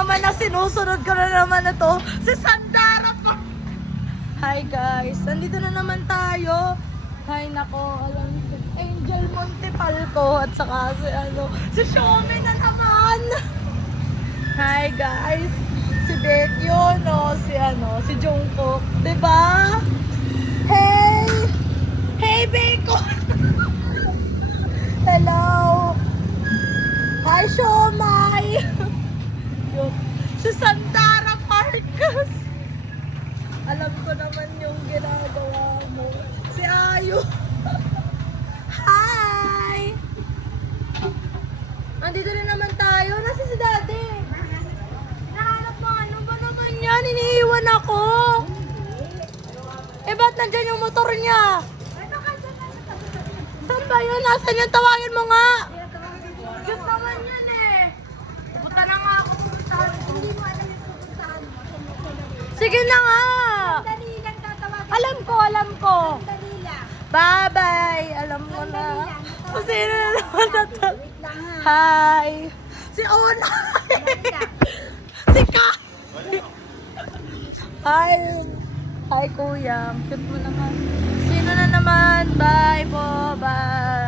naman na sinusunod ko na naman na to. Si Sandara pa. Hi guys, nandito na naman tayo. Hi nako, alam si Angel Montepalco at saka si Shomi na naman. Hi guys, si Baekhyun, si Jungkook, 'di ba? Hey! Hey Baekhyun. Hello. Hi Shomai. Si Sandara Parkas. Alam ko naman yung ginagawa mo. Si Ayu. Hi! Andito na naman tayo. Nasa si Daddy? Nahanap mo, ano ba naman yan? Iniiwan ako. Eh, ba't nandyan yung motor niya? Saan ba yun? Nasaan yan? Tawagin mo nga. Diyos naman yan eh. Buta na nga ako pupuntahan. Hindi mo alam yung pupuntahan mo. Sige na nga. Sandali lang tatawagin. Alam ko. Sandali lang. Bye-bye. Alam mo na. Kung sino na naman na to. Wait lang ha. Hi. Si Ona. Si Ka. Hi. Hi, kuya. Cute mo naman. Sino na naman? Bye po. Bye.